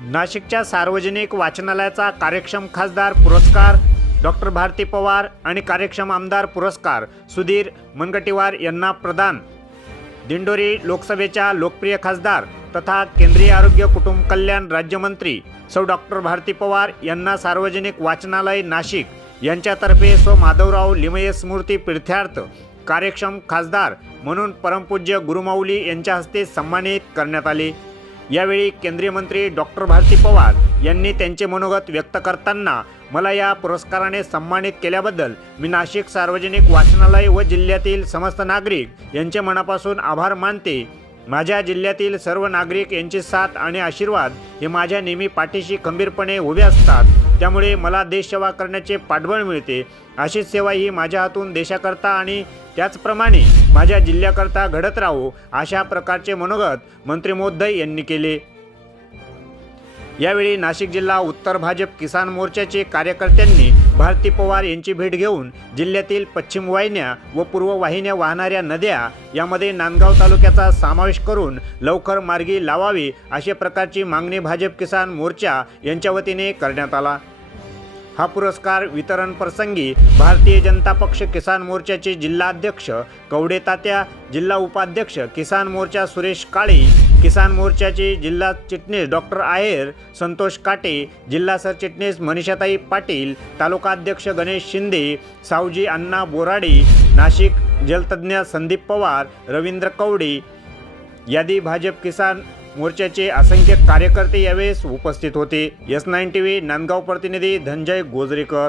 नाशिकच्या सार्वजनिक वाचनालयाचा कार्यक्षम खासदार पुरस्कार डॉक्टर भारती पवार आणि कार्यक्षम आमदार पुरस्कार सुधीर मनगटीवार यांना प्रदान. दिंडोरी लोकसभेच्या लोकप्रिय खासदार तथा केंद्रीय आरोग्य कुटुंब कल्याण राज्यमंत्री सौ डॉक्टर भारती पवार यांना सार्वजनिक वाचनालय नाशिक यांच्यातर्फे सौ माधवराव लिमये स्मृती तीर्थार्थ कार्यक्षम खासदार म्हणून परमपूज्य गुरुमाऊली यांच्या हस्ते सन्मानित करण्यात आले. यावेळी केंद्रीय मंत्री डॉक्टर भारती पवार यांनी त्यांचे मनोगत व्यक्त करताना मला या पुरस्काराने सन्मानित केल्याबद्दल मी नाशिक सार्वजनिक वाचनालय व जिल्ह्यातील समस्त नागरिक यांचे मनापासून आभार मानते. माझ्या जिल्ह्यातील सर्व नागरिक यांची साथ आणि आशीर्वाद हे माझ्या नेहमी पाठीशी खंबीरपणे उभे असतात. त्यामुळे मला देशसेवा करण्याचे पाठबळ मिळते. अशीच सेवा ही माझ्या हातून देशाकरता आणि त्याचप्रमाणे माझ्या जिल्ह्याकरता घडत राहू अशा प्रकारचे मनोगत मंत्री मोदय यांनी केले. यावेळी नाशिक जिल्हा उत्तर भाजप किसान मोर्चाचे कार्यकर्त्यांनी भारती पवार यांची भेट घेऊन जिल्ह्यातील पश्चिम वाहिन्या व पूर्व वाहिन्या वाहणाऱ्या नद्या यामध्ये नांदगाव तालुक्याचा समावेश करून लवकर मार्गी लावावी अशा प्रकारची मागणी भाजप किसान मोर्चा यांच्या वतीने करण्यात आला. हा पुरस्कार वितरण प्रसंगी भारतीय जनता पक्ष किसान मोर्चाचे जिल्हाध्यक्ष कवडे तात्या जिल्हा उपाध्यक्ष किसान मोर्चा सुरेश काळे किसान मोर्चाचे जिल्हा चिटणीस डॉक्टर आहेर संतोष काटे जिल्हा सरचिटणीस मनीषाताई पाटील तालुकाध्यक्ष गणेश शिंदे सावजी अण्णा बोराडे नाशिक जलतज्ञ संदीप पवार रवींद्र कवडे यादी भाजप किसान मोर्चाचे असंख्य कार्यकर्ते यावेळेस उपस्थित होते. S nine T V Nandgaon प्रतिनिधी धनंजय गोजरेकर.